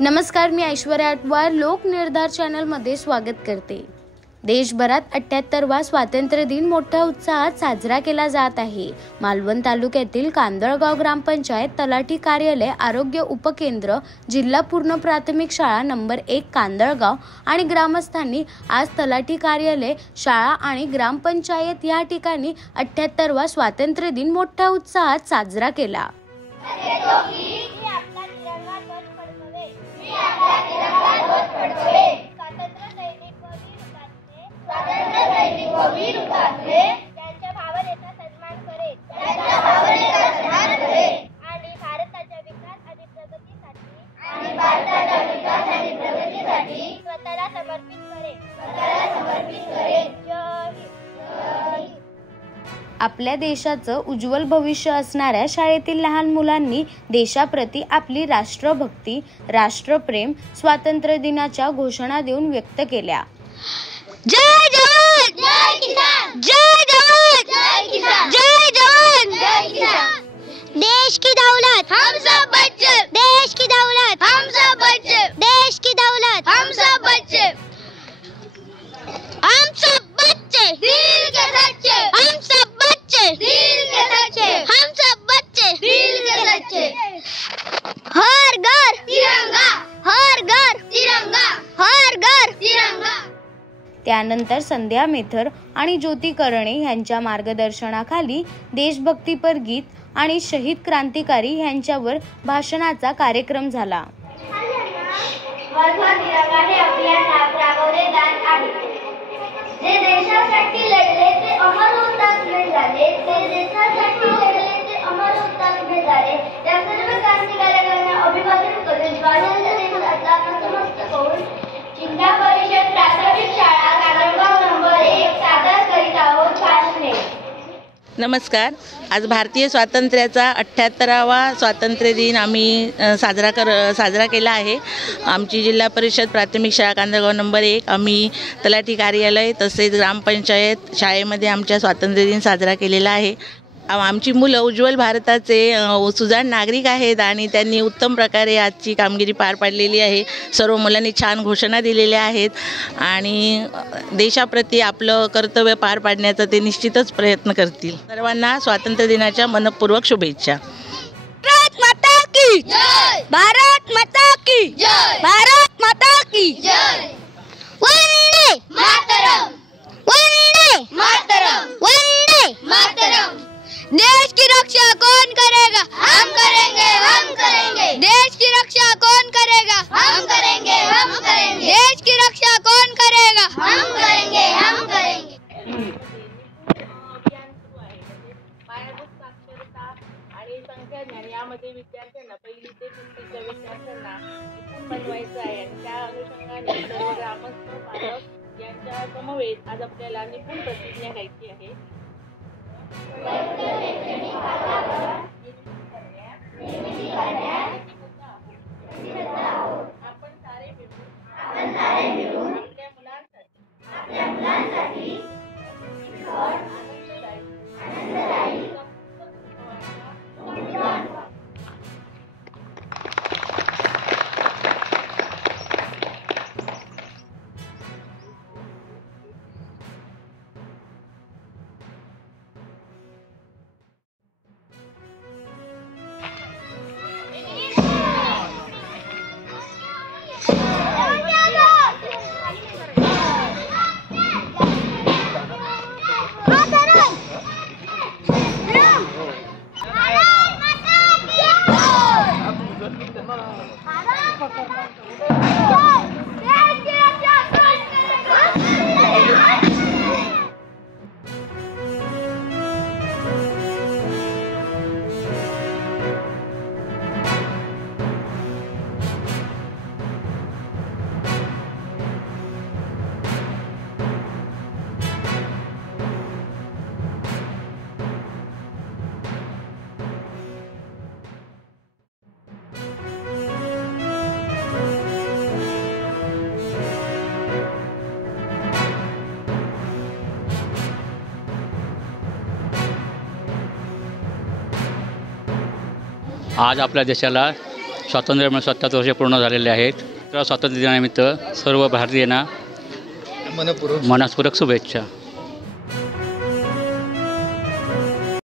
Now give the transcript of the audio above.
नमस्कार, मी ऐश्वर्या अटवार लोकनिर्धार चॅनलमध्ये स्वागत करते। देशभरात 78वा स्वातंत्र्य दिन मोठ्या उत्साहात साजरा केला जात आहे। मालवण तालुक्यातील कांदळगाव ग्रामपंचायत, तलाठी कार्यालय, आरोग्य उपकेंद्र, जिल्हा पूर्ण प्राथमिक शाळा नंबर 1 कांदळगाव आणि ग्रामस्थांनी आज तलाठी कार्यालय, शाळा आणि ग्रामपंचायत या ठिकाणी 78वा स्वातंत्र्य दिन मोठ्या उत्साहात साजरा केला। त्यांच्या भावनेचा सन्मान करेल आणि भारताच्या विकास आणि प्रगतीसाठी स्वतःला समर्पित करेल। आपल्या देशाचं उज्ज्वल भविष्य असणाऱ्या शाळेतील लहान मुलांनी देशाप्रती आपली राष्ट्रभक्ती, राष्ट्रप्रेम स्वातंत्र्य दिनाच्या घोषणा देऊन व्यक्त केल्या। जय जवान, जय किसान, जय जवान, जय किसान, जय जवान, जय किसान। देश की दौलत हम सब बच्चे, देश की दौलत हम सब बच्चे, देश की दौलत हम सब बच्चे, हम सब बच्चे दिल के सच्चे, हम सब बच्चे दिल के सच्चे, हम सब बच्चे दिल के सच्चे। हर घर तिरंगा, हर घर तिरंगा, हर घर तिरंगा। त्यानंतर संध्या मेथर आणि ज्योती करणे यांच्या मार्गदर्शनाखाली देशभक्तीपर गीत आणि शहीद क्रांतिकारी यांच्यावर भाषणाचा कार्यक्रम झाला। तिरंगा हे अभियान राबवले जात आहे। जे देशासाठी लढले ते अमर हुतात्मे झाले, ते देशासाठी लढले ते अमर हुतात्मे झाले। त्या सर्व क्रांतिकारकांना अभिवादन करून स्वातंत्र्य दिवसाचा नतमस्तक होऊन जिल्हा परिषद प्राथमिक शाळा कांदळगाव नंबर 1 सादर करीत आहोत भाषणे। नमस्कार। आज भारतीय स्वातंत्र्याचा 78वा स्वातंत्र्य दिन आम्ही साजरा केला आहे। आमची जिल्हा परिषद प्राथमिक शाळा कांदळगाव नंबर 1, आम्ही तलाठी कार्यालय तसेच ग्रामपंचायत शाळेमध्ये आमच्या स्वातंत्र्य दिन साजरा केलेला आहे। आमची मुलं उज्ज्वल भारताचे सुजाण नागरिक आहेत आणि त्यांनी उत्तम प्रकारे आजची कामगिरी पार पाडलेली आहे। सर्व मुलांनी छान घोषणा दिलेल्या आहेत आणि देशाप्रती आपलं कर्तव्य पार पाडण्याचा ते निश्चितच प्रयत्न करतील। सर्वांना स्वातंत्र्य दिनाच्या मनपूर्वक शुभेच्छा। भारत माता की जय, भारत माता की जय, भारत माता की जय। वंदे मातरम, वंदे मातरम, वंदे मातरम। देश की रक्षा कौन करेगा? हम करेंगे, हम करेंगे। देश की रक्षा कौन करेगा? हम करेंगे, हम करेंगे। देश की रक्षा कौन करेगा? हम करेंगे, हम करेंगे। पायाभूत साक्षरता आणि संख्याज्ञान यामध्ये विद्यार्थ्यांना पहिली ते 5वीच्या विद्यार्थ्यांना निपुण बनवायचं आहे आणि त्या अनुषंगाने सर्व ग्रामस्थ पालक यांच्या समवेत आज आपल्याला निपुण प्रतिज्ञा घ्यायची आहे। आपण सारे मिळून आपल्या मुलांसाठी आनंददायी आज आपल्या देशाला स्वातंत्र्य मिळून 77 वर्षे पूर्ण झालेले आहेत. तर स्वातंत्र्य दिनानिमित्त सर्व भारतीयांना मनपूर्वक शुभेच्छा.